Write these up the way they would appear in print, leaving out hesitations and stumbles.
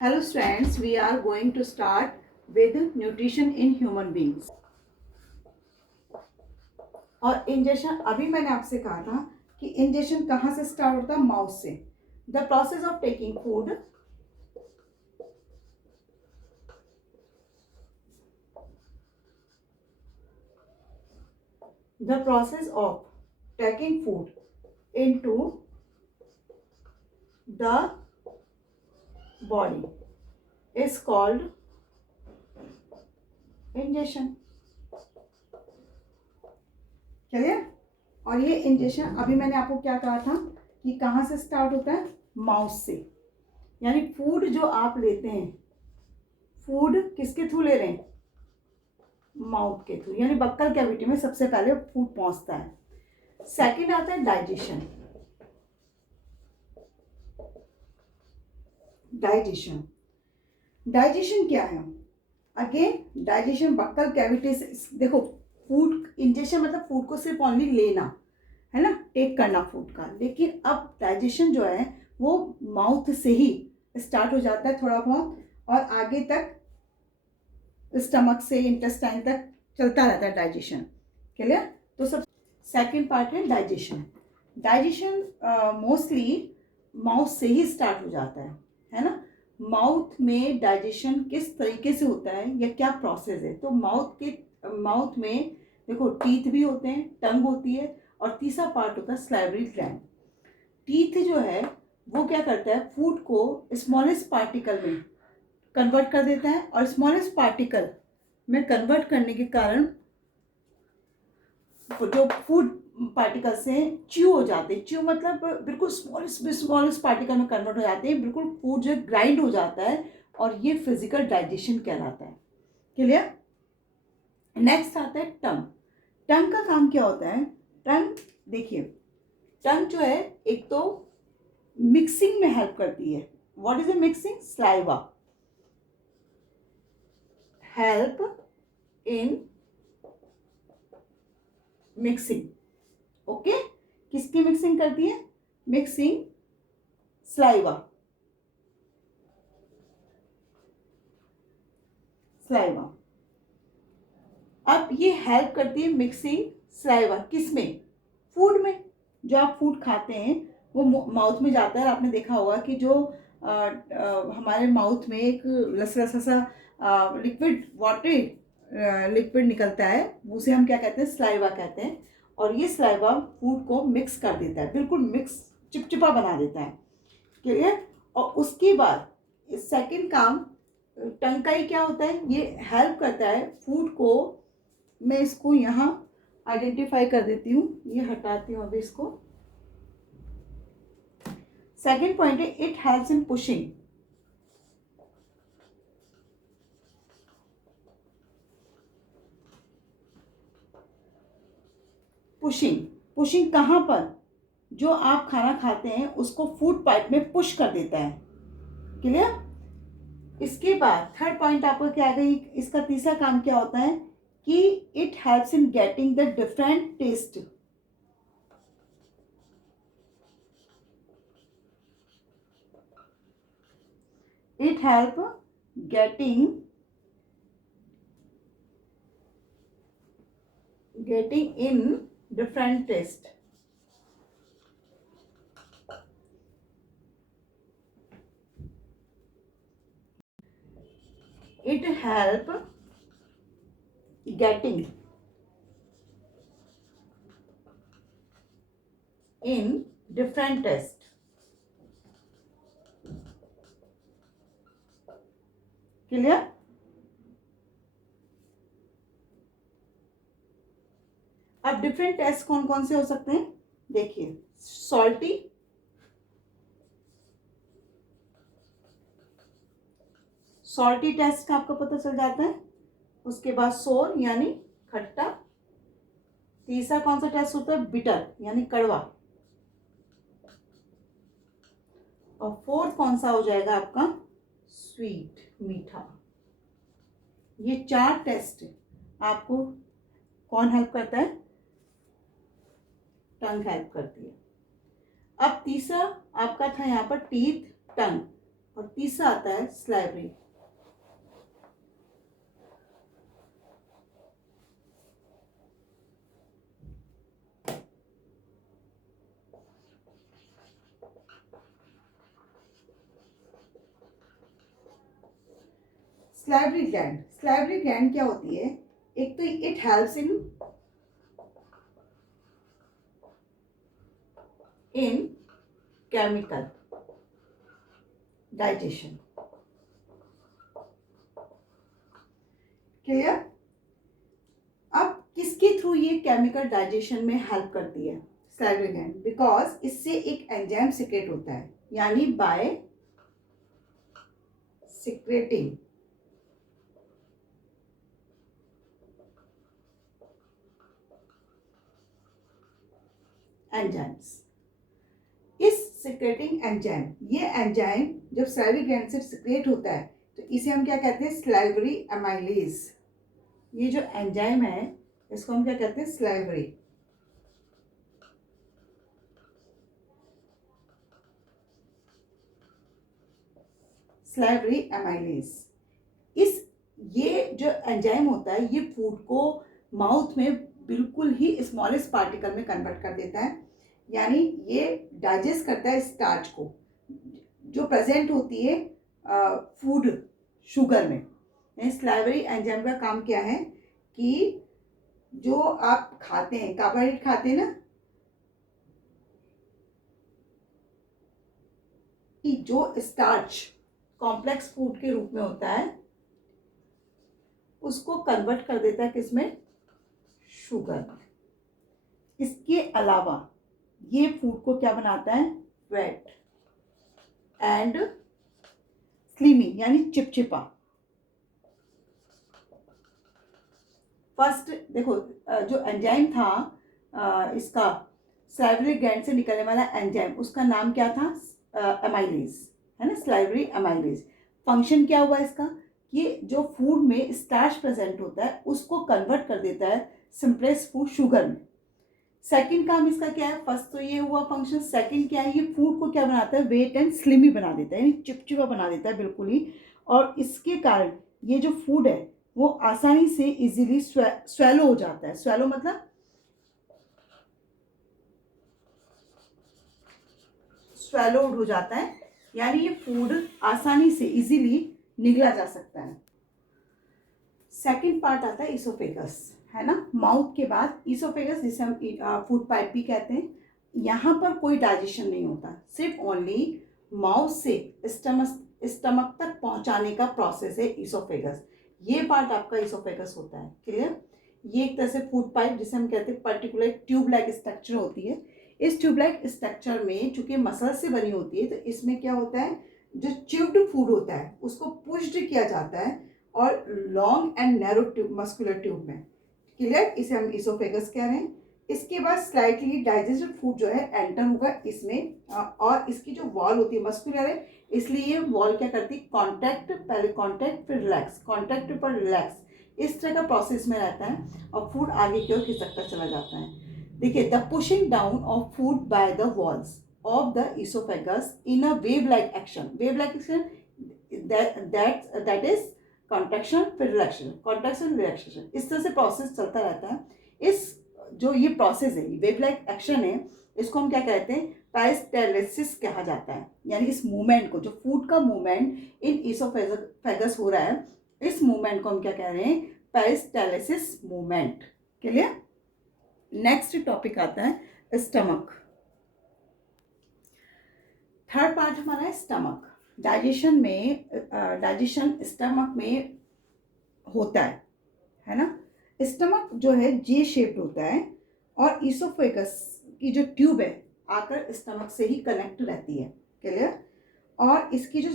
Hello students, we are going to start with nutrition in human beings. और injection अभी मैंने आपसे कहा था कि इंजेक्शन कहाँ से स्टार्ट होता है? माउथ से. The process of taking food, the process of taking food into the body is called injection. चलिए, और ये इंजेक्शन अभी मैंने आपको क्या कहा था कि कहाँ से स्टार्ट होता है? माउथ से. यानी फूड जो आप लेते हैं, फूड किसके थ्रू ले रहे हैं? माउथ के थ्रू, यानी बक्कल कैविटी में सबसे पहले फूड पहुंचता है. सेकंड आता है डाइजेशन. डाइजेशन डाइजेशन क्या है? अगेन डाइजेशन बक्कल कैविटी से. देखो, फूड इंजेक्शन मतलब फूड को सिर्फ ओनली लेना है ना, टेक करना फूड का. लेकिन अब डाइजेशन जो है वो माउथ से ही स्टार्ट हो जाता है थोड़ा बहुत, और आगे तक स्टमक से इंटेस्टाइन तक चलता रहता है डाइजेशन. क्लियर? तो सब सेकंड पार्ट है डाइजेशन. डाइजेशन मोस्टली माउथ से ही स्टार्ट हो जाता है ना. माउथ में डाइजेशन किस तरीके से होता है या क्या प्रोसेस है? तो माउथ में देखो टीथ भी होते हैं, टंग होती है, और तीसरा पार्ट होता है स्लाइवरी ग्लैंड. टीथ जो है वो क्या करता है? फूड को स्मॉलेस्ट पार्टिकल में कन्वर्ट कर देता है, और स्मॉलेस्ट पार्टिकल में कन्वर्ट करने के कारण जो फूड पार्टिकल से च्यू हो जाते हैं. च्यू मतलब बिल्कुल स्मॉलेस्ट पार्टिकल में कन्वर्ट हो जाते हैं, बिल्कुल फूड जो ग्राइंड हो जाता है, और ये फिजिकल डाइजेशन कहलाता है. क्लियर? नेक्स्ट आता है टंग. टंग का काम क्या होता है? टंग, देखिए, टंग जो है एक तो मिक्सिंग में हेल्प करती है. What is a mixing? Saliva. Help in mixing. Okay, किसकी मिक्सिंग करती है? Mixing saliva. स्लाइवा. अब ये हेल्प करती है मिक्सिंग स्लाइवा किसमें? फूड में. जो आप फूड खाते हैं वो माउथ में जाता है. आपने देखा होगा कि जो हमारे माउथ में एक लसा सा लिक्विड वाटर लिक्विड निकलता है, उसे हम क्या कहते हैं? स्लाइवा कहते हैं. और ये स्लाइवा फूड को मिक्स कर देता है, बिल्कुल मिक्स, चिपचिपा बना देता है. क्लियर? और उसके बाद सेकंड काम टंग का ही क्या होता है? ये हेल्प करता है फूड को. मैं इसको यहाँ आइडेंटिफाई कर देती हूँ, ये हटाती हूँ अभी इसको. सेकेंड पॉइंट है it helps in pushing. Pushing. Pushing कहाँ पर? जो आप खाना खाते हैं उसको फूड पाइप में पुश कर देता है. क्लियर? इसके बाद थर्ड पॉइंट आपको क्या आ गई? इसका तीसरा काम क्या होता है कि it helps in getting the different test. It help getting in different taste. It help getting in different taste. Clear? अब डिफरेंट टेस्ट कौन कौन से हो सकते हैं? देखिए, सॉल्टी, सॉल्टी टेस्ट का आपको पता चल जाता है. उसके बाद सोर यानी खट्टा. तीसरा कौन सा टेस्ट होता है? बिटर यानी कड़वा. और फोर्थ कौन सा हो जाएगा आपका? स्वीट, मीठा. ये चार टेस्ट आपको कौन हेल्प करता है? टंग हेल्प करती है. अब तीसरा आपका था यहाँ पर टीथ, टंग. और तीसरा आता है स्लाइवरी। स्लाइवरी ग्लैंड क्या होती है? एक तो it helps in chemical digestion. Clear? अब किसके थ्रू ये केमिकल डाइजेशन में हेल्प करती है? स्लाइवरी ग्लैंड, बिकॉज इससे एक एंजाइम सिक्रेट होता है, यानी बाय सिक्रेटिंग एंजाइम्स। इस सिक्रेटिंग एंजाइम, ये एंजाइम जब स्लाइवरी ग्लैंड से सिक्रेट होता है तो इसे हम क्या कहते हैं? Salivary amylase. ये जो एंजाइम है इसको हम क्या कहते हैं? स्लाइवरी। Salivary amylase. ये जो एंजाइम होता है ये फूड को माउथ में बिल्कुल ही स्मॉलेस्ट पार्टिकल में कन्वर्ट कर देता है, यानी ये डाइजेस्ट करता है स्टार्च को जो प्रेजेंट होती है फूड शुगर में। स्लाइवरी एंजाइम का काम क्या है कि जो आप खाते हैं, कार्बोहाइड्रेट खाते हैं ना, कि जो स्टार्च कॉम्प्लेक्स फूड के रूप में होता है उसको कन्वर्ट कर देता है किसमें? शुगर। इसके अलावा ये फूड को क्या बनाता है? वेट एंड स्लिमी, यानी चिपचिपा। फर्स्ट देखो, जो एंजाइम था इसका स्लाइवरी ग्लैंड से निकलने वाला एंजाइम, उसका नाम क्या था? एमाइलेज, है ना, स्लाइवरी एमाइलेज। फंक्शन क्या हुआ इसका? ये जो फूड में स्टार्च प्रेजेंट होता है उसको कन्वर्ट कर देता है सिंपलेस्ट फूड शुगर में। सेकंड काम इसका क्या है? फर्स्ट तो ये हुआ फंक्शन, सेकंड क्या है? ये फूड को क्या बनाता है? वेट एंड स्लिमी बना देता है, यानी चिपचिपा बना देता है बिल्कुल ही। और इसके कारण ये जो फूड है वो आसानी से इजीली स्वेलो हो जाता है। स्वेलो मतलब स्वैलोड हो जाता है, यानी ये फूड आसानी से इजीली निगला जा सकता है। सेकंड पार्ट आता है इसोफेगस, है ना, माउथ के बाद इसोफेगस, जिसे हम फूड पाइप भी कहते हैं। यहाँ पर कोई डाइजेशन नहीं होता, सिर्फ ओनली माउथ से स्टमक तक पहुँचाने का प्रोसेस है इसोफेगस। ये पार्ट आपका इसोफेगस होता है। क्लियर? ये एक तरह से फूड पाइप, जिसे हम कहते हैं पर्टिकुलर ट्यूब लाइक स्ट्रक्चर होती है। इस ट्यूब लाइक स्ट्रक्चर में चूंकि मसल से बनी होती है तो इसमें क्या होता है? जो च्यूब्ड फूड होता है उसको पुश्ड किया जाता है और long and narrow tube, muscular tube में। क्लियर? इसे हम इसोफेगस कह रहे हैं। इसके बाद स्लाइटली डाइजेस्टेड फूड जो है एंटर होगा इसमें, और इसकी जो वॉल होती है मस्कुलर है, इसलिए ये वॉल क्या करती है? कॉन्टैक्ट, पहले कॉन्टैक्ट फिर रिलैक्स, कॉन्टैक्ट पर रिलैक्स, इस तरह का प्रोसेस में रहता है और फूड आगे की ओर खिसकता चला जाता है। देखिए, the pushing down of food by the walls of the oesophagus in a wave like action. Wave like action that is contraction फिर रिलैक्सेशन, कॉन्ट्रैक्शन रिलैक्सेशन, इस तरह से प्रोसेस चलता रहता है। इस जो ये प्रोसेस है, वेव लाइक एक्शन है, इसको हम क्या कहते हैं? पेरिस्टालसिस कहा जाता है। यानी इस मूवमेंट को, जो फूड का मूवमेंट इन इसोफेगस हो रहा है, इस मूवमेंट को हम क्या कह रहे हैं? Peristalsis movement. Clear? Next topic आता है स्टमक। थर्ड पार्ट हमारा है स्टमक। डाइजेशन स्टमक में होता है ना। स्टमक जो है जे शेप्ड होता है और इसोफेगस की जो ट्यूब है आकर स्टमक से ही कनेक्ट रहती है। क्लियर? और इसकी जो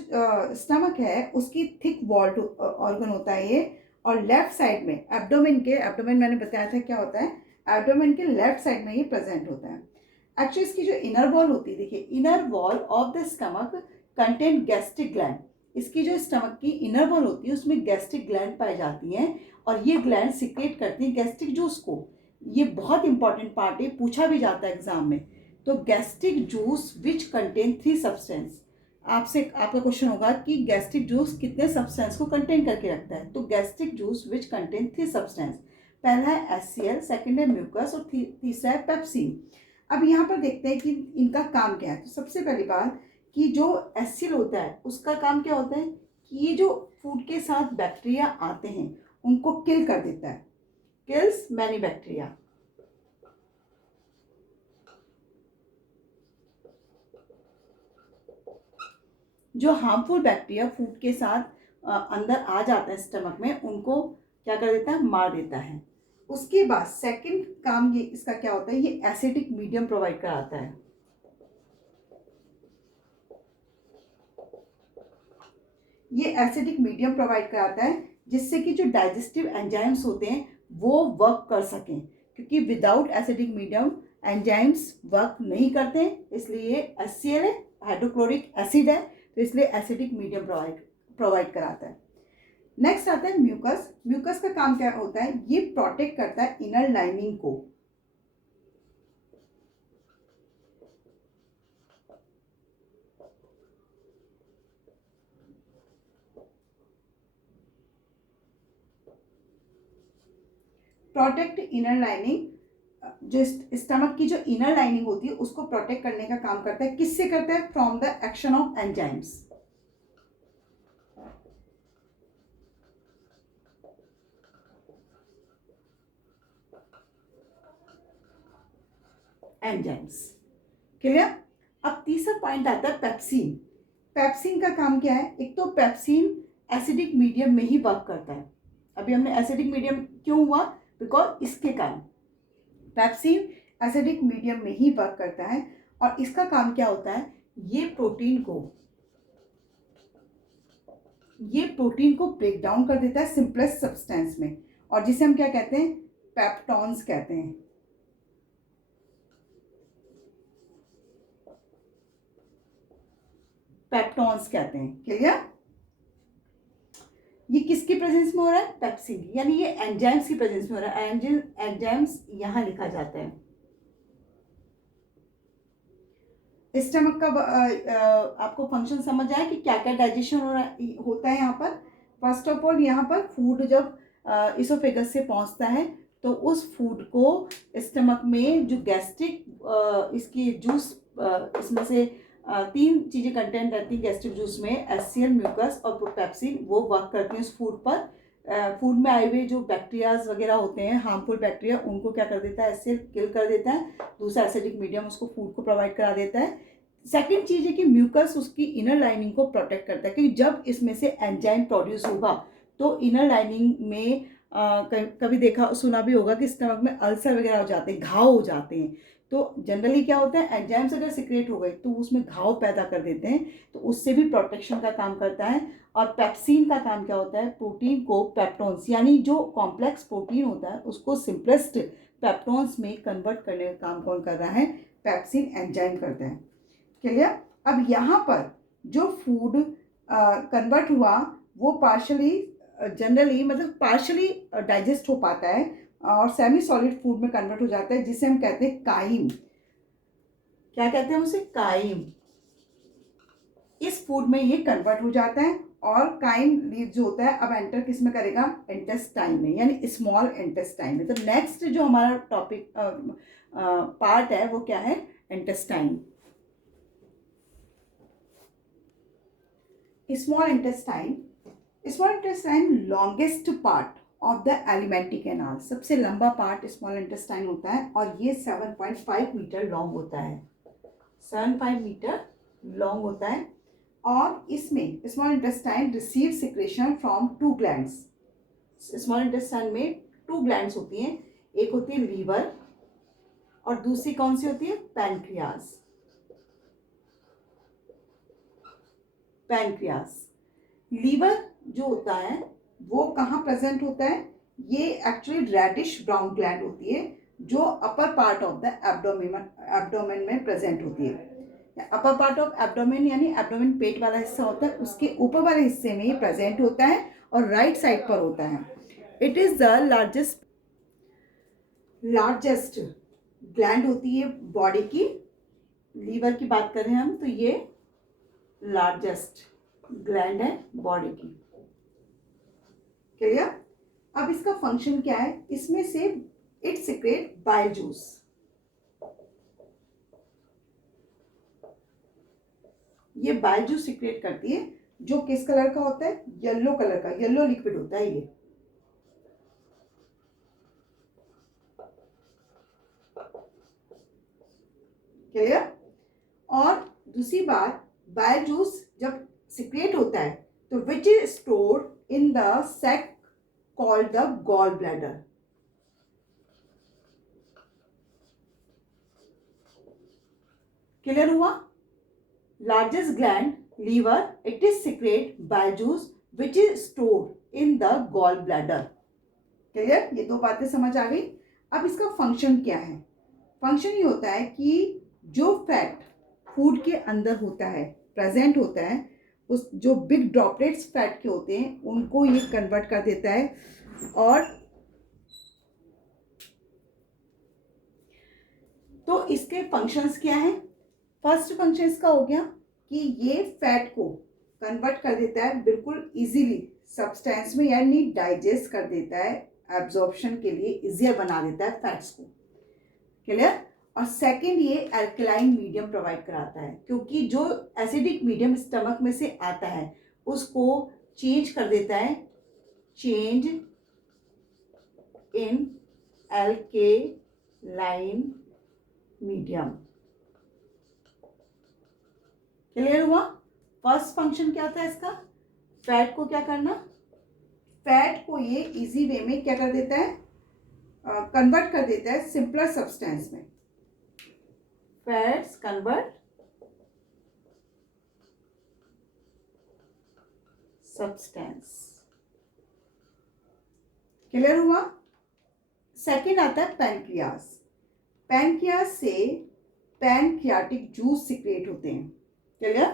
स्टमक है उसकी थिक वॉल्ड ऑर्गन होता है ये, और लेफ्ट साइड में एब्डोमेन मैंने बताया था क्या होता है, एब्डोमेन के लेफ्ट साइड में ये प्रेजेंट होता है। एक्चुअली इसकी जो इनर वॉल होती है, देखिए, inner wall of the stomach contain gastric gland. इसकी जो स्टमक की इनर वॉल होती है उसमें गैस्ट्रिक ग्लैंड पाई जाती हैं और ये ग्लैंड सिक्रेट करती हैं गैस्ट्रिक जूस को। ये बहुत इंपॉर्टेंट पार्ट है, पूछा भी जाता है एग्जाम में। तो gastric juice which contain 3 substance, आपका क्वेश्चन होगा कि गैस्ट्रिक जूस कितने सब्सटेंस को कंटेन करके रखता है। तो gastric juice which contain 3 substance, पहला है HCl, सेकंड है म्यूकस और तीसरा है पेप्सिन। अब यहाँ पर देखते हैं कि इनका काम क्या है। तो सबसे पहली बात कि जो HCl होता है उसका काम क्या होता है कि ये जो फूड के साथ बैक्टीरिया आते हैं उनको किल कर देता है, किल्स मैनी बैक्टीरिया। जो हार्मफुल बैक्टीरिया फूड के साथ अंदर आ जाता है स्टमक में, उनको क्या कर देता है, मार देता है। उसके बाद सेकंड काम ये इसका क्या होता है, ये एसिडिक मीडियम प्रोवाइड कराता है। ये एसिडिक मीडियम प्रोवाइड कराता है जिससे कि जो डाइजेस्टिव एंजाइम्स होते हैं वो वर्क कर सकें, क्योंकि without acidic medium enzymes work नहीं करते, इसलिए HCl है, हाइड्रोक्लोरिक एसिड है, तो इसलिए एसिडिक मीडियम प्रोवाइड कराता है। नेक्स्ट आता है म्यूकस। म्यूकस का काम क्या होता है, ये प्रोटेक्ट करता है इनर लाइनिंग को। प्रोटेक्ट इनर लाइनिंग, जो स्टमक की जो इनर लाइनिंग होती है उसको प्रोटेक्ट करने का काम करता है। किससे करता है, from the action of enzymes. Enzymes, clear. अब तीसरा पॉइंट आता है पेप्सिन। पेप्सिन का काम क्या है, एक तो पेप्सिन एसिडिक मीडियम में ही वर्क करता है। अभी हमने एसिडिक मीडियम क्यों हुआ, बिकॉज इसके कारण पेप्सिन एसिडिक मीडियम में ही वर्क करता है। और इसका काम क्या होता है, ये प्रोटीन को ब्रेक डाउन कर देता है सिंपलेस्ट सब्सटेंस में, और जिसे हम क्या कहते हैं, पेप्टॉन्स कहते हैं। पेप्टॉन्स कहते हैं, क्लियर। ये किसकी प्रेजेंस में हो रहा है, पेप्सिन, यानी ये एंजाइम्स की प्रेजेंस में हो रहा है। एंजाइम्स यहां लिखा जाता है। स्टमक का आपको फंक्शन समझ आया कि क्या क्या डाइजेशन होता है यहाँ पर। फर्स्ट ऑफ ऑल यहाँ पर फूड जब इसोफेगस से पहुँचता है तो उस फूड को स्टमक में जो गैस्ट्रिक इसकी जूस, इसमें से 3 चीज़ें कंटेंट रहती हैं गैस्ट्रिक जूस में, HCl, म्यूकस और पेप्सिन, वो वर्क करते हैं उस फूड पर। फूड में आए हुए जो बैक्टीरियाज वगैरह होते हैं, हार्मफुल बैक्टीरिया, उनको क्या कर देता है, HCl किल कर देता है। दूसरा एसिडिक मीडियम उसको फूड को प्रोवाइड करा देता है। सेकंड चीज़ है कि म्यूकस उसकी इनर लाइनिंग को प्रोटेक्ट करता है, क्योंकि जब इसमें से एंजाइम प्रोड्यूस होगा तो इनर लाइनिंग में कभी देखा सुना भी होगा कि स्टमक में अल्सर वगैरह हो जाते हैं, घाव हो जाते हैं। तो जनरली क्या होता है, एंजाइम्स अगर सिक्रेट हो गए तो उसमें घाव पैदा कर देते हैं, तो उससे भी प्रोटेक्शन का काम करता है। और पेप्सिन का काम क्या होता है, प्रोटीन को पेप्टोन्स, यानी जो कॉम्प्लेक्स प्रोटीन होता है उसको सिंपलेस्ट पेप्टोन्स में कन्वर्ट करने का काम कौन कर रहा है, पेप्सिन एंजाइम करते हैं, क्लियर। अब यहाँ पर जो फूड कन्वर्ट हुआ वो पार्शली जनरली मतलब पार्शली डाइजेस्ट हो पाता है और सेमी सॉलिड फूड में कन्वर्ट हो जाता है, जिसे हम कहते हैं काइम। क्या कहते हैं उसे, काइम। इस फूड में ये कन्वर्ट हो जाता है और काइम लीव जो होता है अब एंटर किस में करेगा, इंटेस्टाइन में, यानी स्मॉल इंटेस्टाइन में। तो नेक्स्ट जो हमारा टॉपिक पार्ट है वो क्या है, intestine. Small intestine longest part of the alimentary canal, सबसे लंबा पार्ट स्मॉल इंटेस्टाइन होता है और ये 7.5 मीटर लॉन्ग होता है, 7.5 मीटर लॉन्ग होता है। और इसमें small intestine receive secretion from 2 glands. Small intestine में 2 ग्लैंड्स होती हैं, एक होती है लीवर और दूसरी कौन सी होती है, पैनक्रियास। लीवर जो होता है वो कहाँ प्रेजेंट होता है, ये एक्चुअली रेडिश ब्राउन ग्लैंड होती है जो upper part of the abdomen में प्रेजेंट होती है। अपर पार्ट ऑफ एब्डोमेन यानी एब्डोमेन पेट वाला हिस्सा होता है, उसके ऊपर वाले हिस्से में ये प्रेजेंट होता है और राइट साइड पर होता है। It is the largest gland होती है बॉडी की। लीवर की बात करें हम तो ये लार्जेस्ट ग्लैंड है बॉडी की। क्लियर? अब इसका फंक्शन क्या है? इसमें से इट सिक्रेट बाइल जूस। ये बाइल जूस सिक्रेट करती है, जो किस कलर का होता है? येलो कलर का, येलो लिक्विड होता है ये। क्लियर? और दूसरी बात, बाइल जूस जब सिक्रेट होता है तो which is stored in the sac called the gall bladder. Clear हुआ? Largest gland liver, it is secrete bile juice which is stored in the gall bladder. Clear? ये दो बातें समझ आ गई। अब इसका फंक्शन क्या है? फंक्शन ये होता है कि जो फैट फूड के अंदर होता है, प्रेजेंट होता है, उस जो बिग ड्रॉपलेट्स फैट के होते हैं उनको ये कन्वर्ट कर देता है। और तो इसके फंक्शंस क्या हैं? फर्स्ट फंक्शन इसका हो गया कि ये फैट को कन्वर्ट कर देता है बिल्कुल इजीली सब्सटेंस में, यानी डाइजेस्ट कर देता है, एब्जॉर्प्शन के लिए इजियर बना देता है फैट्स को। क्लियर? और सेकंड, ये अल्कलाइन मीडियम प्रोवाइड कराता है, क्योंकि जो एसिडिक मीडियम स्टमक में से आता है उसको चेंज कर देता है, change in alkaline medium. Clear हुआ? फर्स्ट फंक्शन क्या था इसका? फैट को क्या करना? फैट को ये इजी वे में क्या कर देता है? कन्वर्ट कर देता है सिंपलर सब्सटेंस में। Fats convert substance. क्लियर हुआ? सेकंड आता है पैनक्रियास। पैनक्रियास से पैनक्रियाटिक जूस सिक्रेट होते हैं। क्लियर?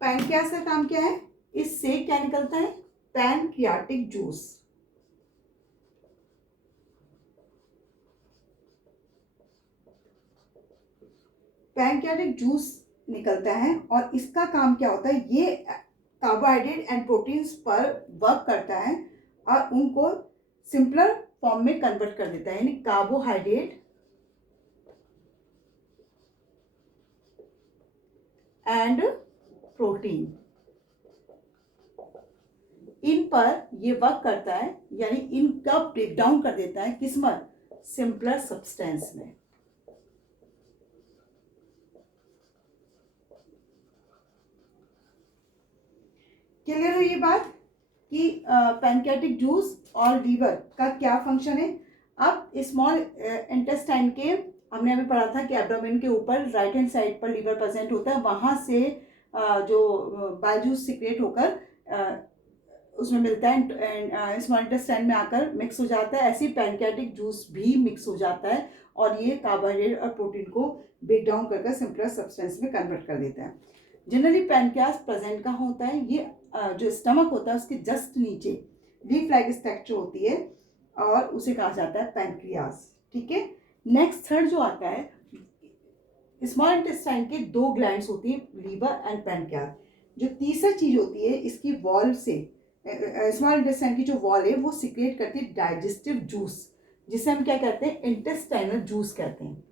पैनक्रियास का काम क्या है? इससे क्या निकलता है? Pancreatic juice. पैनक्रियाटिक जूस निकलता है और इसका काम क्या होता है? ये कार्बोहाइड्रेट एंड प्रोटीन्स पर वर्क करता है और उनको सिंपलर फॉर्म में कन्वर्ट कर देता है, यानी कार्बोहाइड्रेट एंड प्रोटीन, इन पर ये वर्क करता है, यानी इनका ब्रेक डाउन कर देता है किसमें? सिंपलर सब्सटेंस में। क्लियर है ये बात कि पैनक्रियाटिक जूस और लीवर का क्या फंक्शन है? अब स्मॉल इंटेस्टाइन के हमने अभी पढ़ा था कि एब्डोमेन के ऊपर राइट हैंड साइड पर लीवर प्रेजेंट होता है, वहाँ से जो बाइल जूस सिक्रेट होकर उसमें मिलता है, स्मॉल इंटेस्टाइन में आकर मिक्स हो जाता है। ऐसे पैनक्रियाटिक जूस भी मिक्स हो जाता है और ये कार्बोहाइड्रेट और प्रोटीन को ब्रेक डाउन करके सिंपलर सब्सटेंस में कन्वर्ट कर देता है। जनरली पैनक्रियास प्रेजेंट कहाँ होता है? ये जो स्टमक होता है उसके जस्ट नीचे लीफ लाइक स्ट्रक्चर होती है और उसे कहा जाता है पैनक्रियास। ठीक है? नेक्स्ट थर्ड जो आता है, स्मॉल इंटेस्टाइन के दो ग्लैंड्स होती है, लीवर एंड पैनक्रियास। जो तीसरा चीज होती है, इसकी वॉल से स्मॉल इंटेस्टाइन की जो वॉल है वो सिक्रेट करती है डाइजेस्टिव जूस, जिसे हम क्या कहते हैं? इंटेस्टाइनल जूस कहते हैं।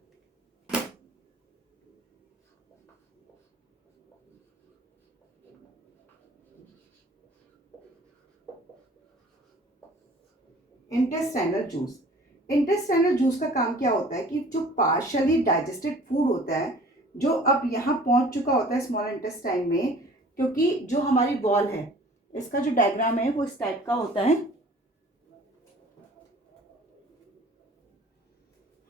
Intestinal juice. इंटेस्टाइनल जूस का काम क्या होता है कि जो पार्शली डाइजेस्टेड फूड होता है, जो अब यहाँ पहुंच चुका होता है स्मॉल इंटेस्टाइन में, क्योंकि जो हमारी वॉल है, इसका जो डायग्राम है वो इस टाइप का होता है।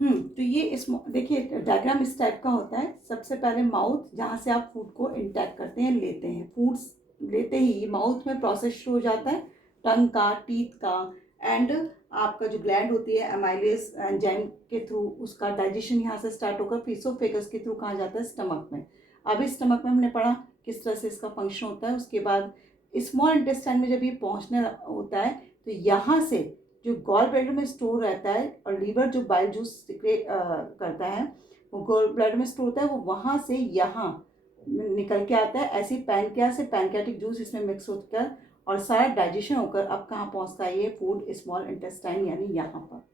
तो ये इस देखिए डायग्राम इस टाइप का होता है। सबसे पहले माउथ, जहाँ से आप फूड को इंटैक्ट करते हैं, लेते हैं, फूड्स लेते ही माउथ में प्रोसेस शुरू हो जाता है, टंग का, टीथ का, एंड आपका जो ग्लैंड होती है एमाइलेज एंजाइम के थ्रू उसका डाइजेशन यहाँ से स्टार्ट होकर फिसोफेगस के थ्रू कहाँ जाता है? स्टमक में। अभी स्टमक में हमने पढ़ा किस तरह से इसका फंक्शन होता है। उसके बाद स्मॉल इंटेस्टाइन में जब ये पहुँचने होता है तो यहाँ से जो गॉल ब्लैडर में स्टोर रहता है और लीवर जो बाइल जूस सिक्रेट करता है वो गॉल ब्लैडर में स्टोर होता है, वो वहाँ से यहाँ निकल के आता है। ऐसे पैनक्रियास से पैनक्रियाटिक जूस इसमें मिक्स होकर और सारा डाइजेशन होकर अब कहाँ पहुँचता है ये फूड, स्मॉल इंटेस्टाइन यानी यहाँ पर।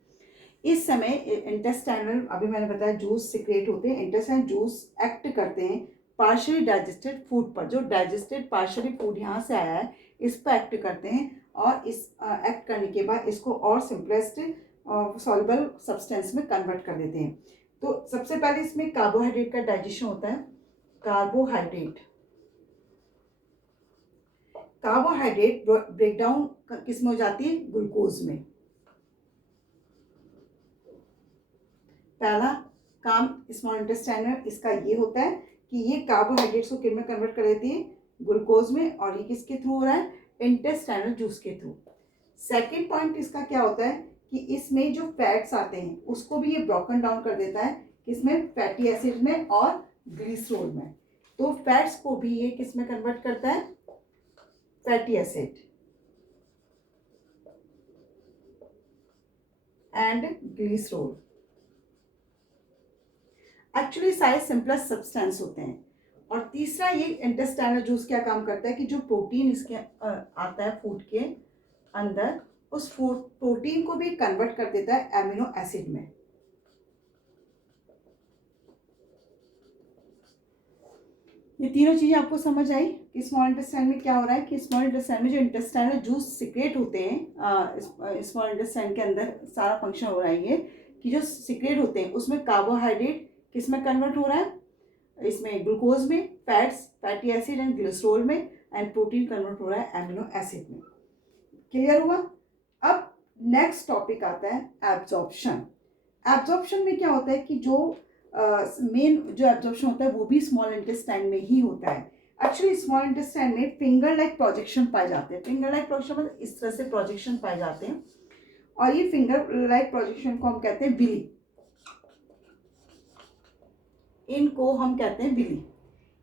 इस समय इंटेस्टाइनल, अभी मैंने बताया जूस सिक्रेट होते हैं, इंटेस्टाइन जूस एक्ट करते हैं पार्शियली डाइजेस्टेड फूड पर। जो डाइजेस्टेड पार्शियली फूड यहाँ से आया है इस पर एक्ट करते हैं और इस एक्ट करने के बाद इसको और सिंपलेस्ट सॉल्युबल सब्सटेंस में कन्वर्ट कर देते हैं। तो सबसे पहले इसमें कार्बोहाइड्रेट का डाइजेशन होता है। कार्बोहाइड्रेट ब्रेकडाउन किस में हो जाती है? ग्लूकोज में। पहला काम स्मॉल इंटेस्टाइन में इसका ये होता है कि ये कार्बोहाइड्रेट्स को किन में कन्वर्ट कर देती है? ग्लूकोज में। और ये किसके थ्रू हो रहा है? इंटेस्टाइनल जूस के थ्रू। सेकेंड पॉइंट इसका क्या होता है कि इसमें जो फैट्स आते हैं उसको भी ये ब्रोकन डाउन कर देता है, किसमें? फैटी एसिड में और ग्लिसरॉल में। तो फैट्स को भी ये किस में कन्वर्ट करता है? Fatty acid and glycerol. Actually सारे सिंपलेस्ट सब्सटेंस होते हैं। और तीसरा ये इंटेस्टाइनल जूस क्या काम करता है कि जो प्रोटीन इसके आता है फूड के अंदर, उस फूड प्रोटीन को भी कन्वर्ट कर देता है एमिनो एसिड में। ये तीनों चीज़ें आपको समझ आई कि स्मॉल इंटेस्टाइन में क्या हो रहा है कि स्मॉल इंटेस्टाइन में जो इंटेस्टाइनल जूस सिक्रेट होते हैं, स्मॉल इंटेस्टाइन के अंदर सारा फंक्शन हो रहा है ये कि जो सिक्रेट होते हैं उसमें कार्बोहाइड्रेट किस में कन्वर्ट हो रहा है? इसमें ग्लूकोज में, fats, fatty acid and glycerol में, एंड प्रोटीन कन्वर्ट हो रहा है एमिनो एसिड में। क्लियर हुआ? अब नेक्स्ट टॉपिक आता है एब्जॉर्प्शन। एब्जॉर्प्शन में क्या होता है कि जो मेन जो एब्जॉर्प्शन होता है वो भी स्मॉल इंटेस्टाइन में ही होता है। एक्चुअली स्मॉल इंटेस्टाइन में फिंगर लाइक प्रोजेक्शन पाए जाते हैं। फिंगर लाइक प्रोजेक्शन मतलब इस तरह से प्रोजेक्शन पाए जाते हैं और ये फिंगर लाइक प्रोजेक्शन को हम कहते हैं बिली। इनको हम कहते हैं बिली।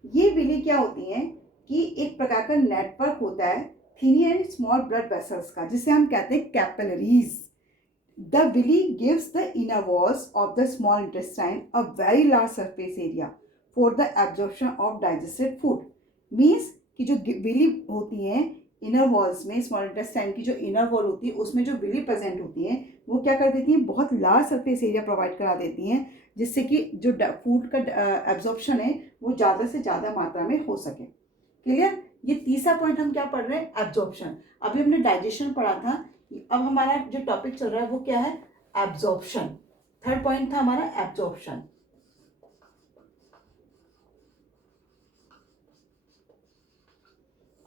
ये बिली क्या होती हैं कि एक प्रकार का नेटवर्क होता है tiny and small blood vessels का, जिसे हम कहते हैं capillaries. The villi gives the inner walls of the small intestine a very large surface area for the absorption of digested food. Means कि जो बिली होती हैं इनर वॉल्स में, स्मॉल इंटेस्टाइन की जो इनर वॉल होती है उसमें जो बिली प्रेजेंट होती हैं वो क्या कर देती हैं? बहुत लार्ज सरफेस एरिया प्रोवाइड करा देती हैं, जिससे कि जो फूड का एब्जॉर्प्शन है वो ज़्यादा से ज़्यादा मात्रा में हो सके। क्लियर? ये तीसरा पॉइंट हम क्या पढ़ रहे हैं? एब्जॉर्प्शन। अभी हमने डाइजेशन पढ़ा था, अब हमारा जो टॉपिक चल रहा है वो क्या है? एब्जॉर्प्शन। थर्ड पॉइंट था हमारा एब्जॉर्प्शन।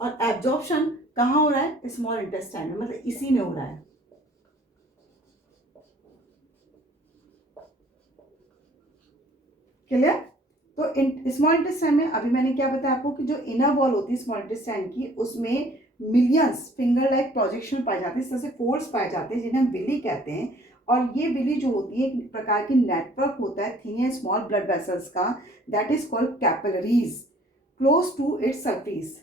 और एब्जॉर्प्शन कहाँ हो रहा है? स्मॉल इंटेस्टाइन में, मतलब इसी में हो रहा है। क्लियर? तो स्मॉल इंटेस्टाइन में अभी मैंने क्या बताया आपको कि जो इनर वॉल होती है स्मॉल इंटेस्टाइन की उसमें मिलियंस फिंगर लाइक प्रोजेक्शन पाए जाते हैं, इस तरह से फोर्स पाए जाते हैं जिन्हें हम बिली कहते हैं। और ये बिली जो होती है एक प्रकार की नेटवर्क होता है thin and small blood vessels का, that is called capillaries, close to its surface.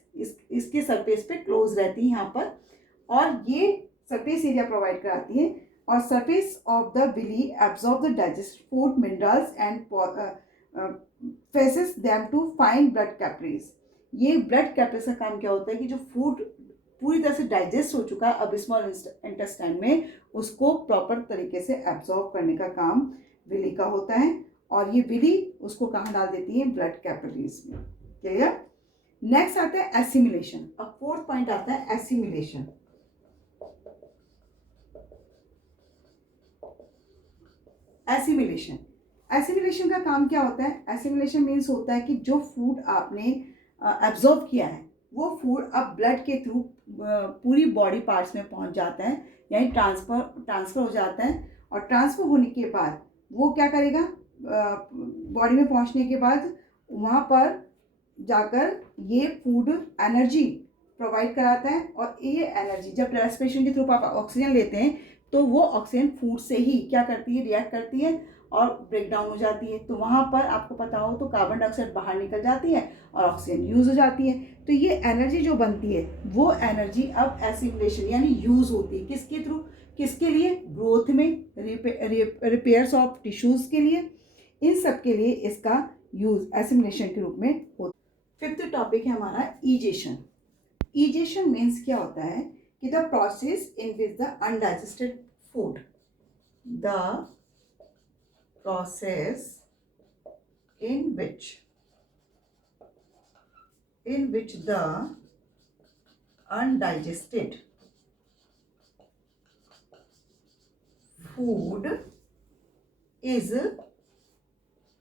इसके सरफेस पे क्लोज रहती है यहाँ पर, और ये सरफेस एरिया प्रोवाइड कराती है। और surface of the villi absorb the digest food minerals and passes them to fine blood capillaries. ये ब्लड कैपिलरीज का काम क्या होता है कि जो फूड पूरी तरह से डाइजेस्ट हो चुका है अब स्मॉल इंटेस्टाइन में, उसको प्रॉपर तरीके से एब्जॉर्ब करने का काम विली का होता है। और ये विली उसको कहाँ डाल देती है? ब्लड कैपिलरीज में। क्लियर? नेक्स्ट आता है एसिमिलेशन। अब फोर्थ पॉइंट आता है एसिमिलेशन। एसिमिलेशन एसिमिलेशन का काम क्या होता है? एसिमिलेशन मीन्स होता है कि जो फूड आपने एब्जॉर्ब किया है वो फूड अब ब्लड के थ्रू पूरी बॉडी पार्ट्स में पहुंच जाता है, यानी ट्रांसफ़र हो जाता है। और ट्रांसफ़र होने के बाद वो क्या करेगा? बॉडी में पहुंचने के बाद वहाँ पर जाकर ये फूड एनर्जी प्रोवाइड कराता है। और ये एनर्जी जब रेस्पिरेशन के थ्रू आप ऑक्सीजन लेते हैं तो वो ऑक्सीजन फूड से ही क्या करती है? रिएक्ट करती है और ब्रेक डाउन हो जाती है। तो वहाँ पर आपको पता हो तो कार्बन डाइऑक्साइड बाहर निकल जाती है और ऑक्सीजन यूज़ हो जाती है। तो ये एनर्जी जो बनती है वो एनर्जी अब एसिमिलेशन यानी यूज़ होती है। किसके थ्रू? किसके लिए? ग्रोथ में, रिपेयर्स ऑफ टिश्यूज़ के लिए, इन सब के लिए इसका यूज़ एसिमिलेशन के रूप में होता है। फिफ्थ टॉपिक है हमारा ईजेशन। ईजेशन मीन्स क्या होता है कि the process in which the undigested food, the process in which the undigested food is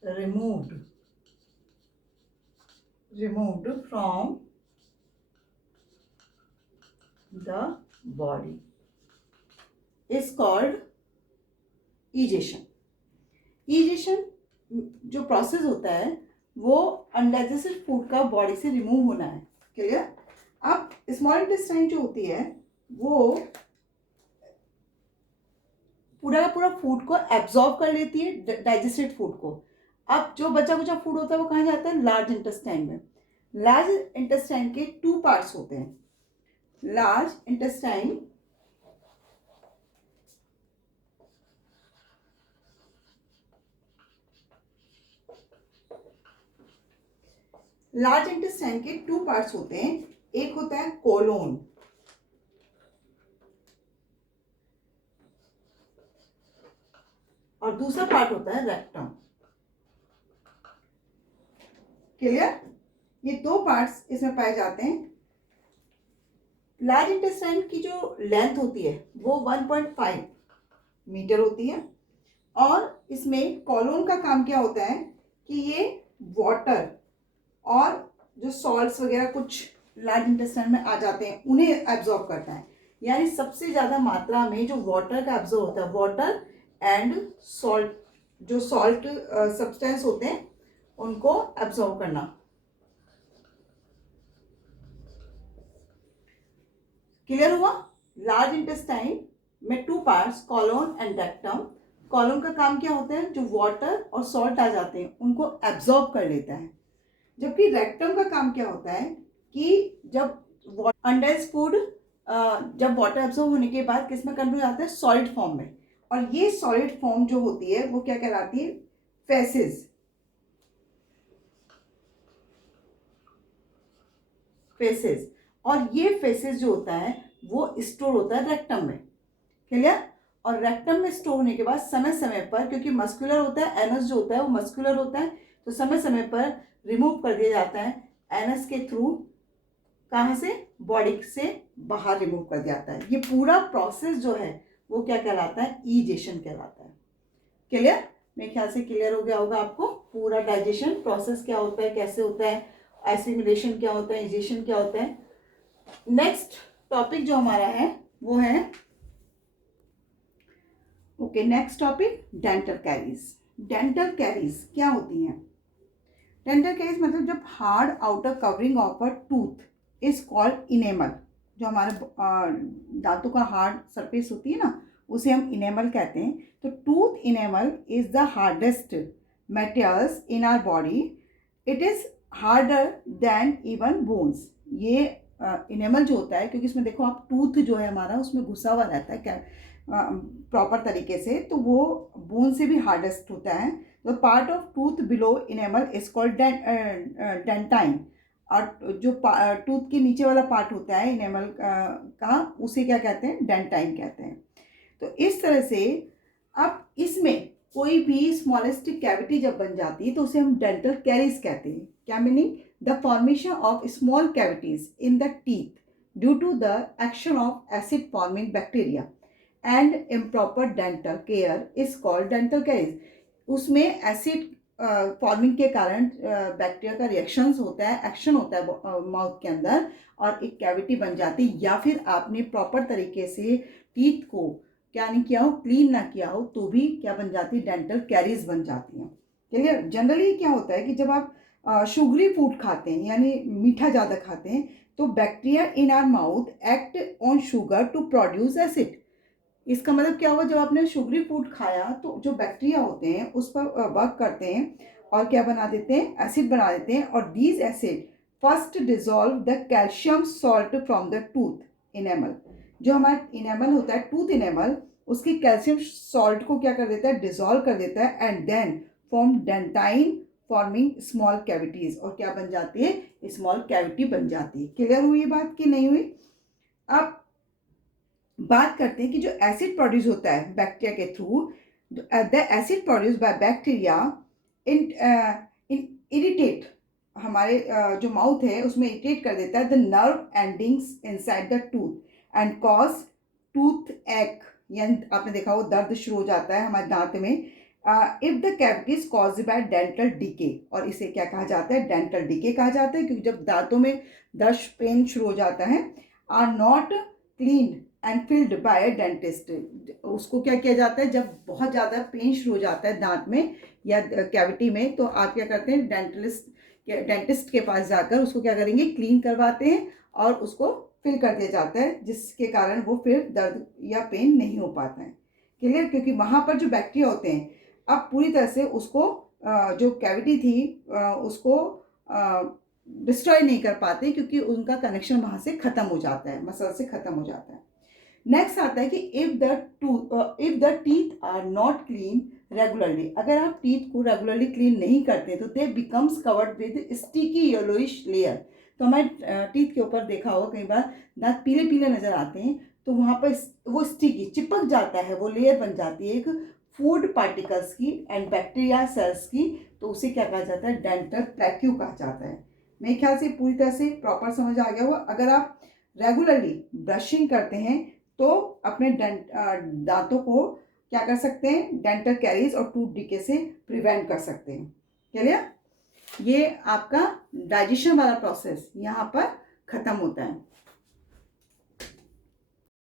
removed from the body is called egestion. egestion जो प्रोसेस होता है वो अनडाइजेस्टेड फूड का बॉडी से रिमूव होना है। क्लियर? अब स्मॉल इंटेस्टाइन जो होती है वो पूरा का पूरा फूड को एब्जॉर्ब कर लेती है, डाइजेस्टेड फूड को। अब जो बचा कुचा फूड होता है वो कहाँ जाता है? लार्ज इंटेस्टाइन में। लार्ज इंटेस्टाइन के 2 पार्ट्स होते हैं। लार्ज इंटेस्टाइन के 2 पार्ट्स होते हैं। एक होता है कोलोन और दूसरा पार्ट होता है रेक्टम। क्लियर? ये 2 पार्ट्स इसमें पाए जाते हैं। लार्ज इंटेस्टाइन की जो लेंथ होती है वो 1.5 मीटर होती है और इसमें कोलोन का काम क्या होता है कि ये वाटर और जो सॉल्ट्स वगैरह कुछ लार्ज इंटेस्टाइन में आ जाते हैं उन्हें एब्जॉर्ब करता है। यानी सबसे ज़्यादा मात्रा में जो वाटर का एब्जॉर्ब होता है, वाटर एंड सॉल्ट, जो सॉल्ट सब्सटेंस होते हैं उनको एब्जॉर्ब करना। क्लियर हुआ? लार्ज इंटेस्टाइन में 2 parts, colon and rectum. Colon का काम क्या होता है? जो वाटर और सॉल्ट आ जाते हैं उनको एब्जॉर्ब कर लेता है। जबकि रेक्टम का काम क्या होता है कि जब अनडाइजेस्टेड फूड जब वाटर एब्जॉर्ब होने के बाद किस में कन्वर्ट हो जाता है? सॉलिड फॉर्म में। और ये सॉलिड फॉर्म जो होती है वो क्या कहलाती है? फेसेस। फेसेस। और ये फेसेस जो होता है वो स्टोर होता है रेक्टम में। क्लियर? और रेक्टम में स्टोर होने के बाद समय समय पर, क्योंकि मस्कुलर होता है, एनस जो होता है वो मस्कुलर होता है, तो समय समय पर रिमूव कर दिया जाता है एनस के थ्रू। कहाँ से? बॉडी से बाहर रिमूव कर दिया जाता है। ये पूरा प्रोसेस जो है वो क्या कहलाता है? ईजेशन कहलाता है। क्लियर? मेरे ख्याल से क्लियर हो गया होगा आपको पूरा डाइजेशन प्रोसेस क्या होता है, कैसे होता है, एसिमिलेशन क्या होता है, इजेशन क्या होता है। नेक्स्ट टॉपिक जो हमारा है वो है next topic dental caries. Dental caries क्या होती हैं? डेंटल कैरीज मतलब जब hard outer covering of a tooth is called enamel. जो हमारे दांतों का हार्ड सरफेस होती है ना उसे हम इनेमल कहते हैं। तो tooth enamel is the hardest materials in our body. It is harder than even bones. ये इनेमल जो होता है, क्योंकि इसमें देखो आप टूथ जो है हमारा उसमें घुसा हुआ रहता है क्या प्रॉपर तरीके से, तो वो बोन से भी हार्डेस्ट होता है। The part of tooth below enamel is called dentine. और जो टूथ के नीचे वाला पार्ट होता है इनेमल का उसे क्या कहते हैं? डेंटाइन कहते हैं। तो इस तरह से अब इसमें कोई भी स्मॉलेस्ट कैविटी जब बन जाती है तो उसे हम डेंटल कैरीज कहते हैं। क्या meaning? The formation of small cavities in the teeth due to the action of acid forming bacteria and improper dental care is called dental caries. उसमें एसिड फॉर्मिंग के कारण बैक्टीरिया का रिएक्शंस होता है, action होता है माउथ के अंदर और एक कैविटी बन जाती है, या फिर आपने प्रॉपर तरीके से टीथ को क्या नहीं किया हो, क्लीन ना किया हो, तो भी क्या बन जाती है? डेंटल कैरीज बन जाती हैं। क्लियर? जनरली क्या होता है कि जब आप शुगरी फूड खाते हैं यानी मीठा ज़्यादा खाते हैं तो bacteria in our mouth act on sugar to produce acid. इसका मतलब क्या हुआ? जब आपने शुगरी फूड खाया तो जो बैक्टीरिया होते हैं उस पर वर्क करते हैं और क्या बना देते हैं? एसिड बना देते हैं। और these acid first dissolve the calcium salt from the tooth enamel. जो हमारा इनेमल होता है, टूथ इनेमल, उसकी कैल्शियम सॉल्ट को क्या कर देता है, डिजोल्व कर देता है, and then form dentine forming small cavities, और क्या बन जाती है, स्मॉल कैविटी बन जाती है। क्लियर हुई ये बात कि नहीं हुई? अब बात करते हैं कि जो एसिड प्रोड्यूस होता है बैक्टीरिया के through, the acid produce by bacteria in in irritate, हमारे जो माउथ है उसमें इरिटेट कर देता है the nerve endings inside the tooth and cause tooth एक, यानी आपने देखा वो दर्द शुरू हो जाता है हमारे दांत में। If the cavity is caused by dental decay, और इसे क्या कहा जाता है, डेंटल डीके कहा जाता है, क्योंकि जब दांतों में दर्द पेन शुरू हो जाता है, are not clean and filled by dentist, उसको क्या किया जाता है, जब बहुत ज़्यादा पेन शुरू हो जाता है दांत में या कैविटी में, तो आप क्या करते हैं, डेंटिस्ट के पास जाकर उसको क्या करेंगे, क्लीन करवाते हैं और उसको फिल कर दिया जाता है, जिसके कारण वो फिर दर्द या पेन नहीं हो पाता है। क्लियर? क्योंकि वहाँ पर जो बैक्टीरिया होते हैं अब पूरी तरह से उसको जो कैविटी थी उसको डिस्ट्रॉय नहीं कर पाते, क्योंकि उनका कनेक्शन वहाँ से ख़त्म हो जाता है, मसल से ख़त्म हो जाता है। नेक्स्ट आता है कि if the teeth are not clean regularly, अगर आप टीथ को रेगुलरली क्लीन नहीं करते तो they becomes covered with sticky yellowish layer. तो हमारे टीथ के ऊपर देखा होगा कई बार दांत पीले पीले नज़र आते हैं, तो वहाँ पर वो स्टिकी चिपक जाता है, वो लेयर बन जाती है एक फूड पार्टिकल्स की एंड बैक्टीरिया सेल्स की, तो उसे क्या कहा जाता है, डेंटल प्लेक्यू कहा जाता है। मेरे ख्याल से पूरी तरह से प्रॉपर समझ आ गया हुआ। अगर आप रेगुलरली ब्रशिंग करते हैं तो अपने दांतों को क्या कर सकते हैं, डेंटल कैरीज और टूथ डीके से प्रिवेंट कर सकते हैं। क्लियर? ये आपका डाइजेशन वाला प्रोसेस यहाँ पर ख़त्म होता है।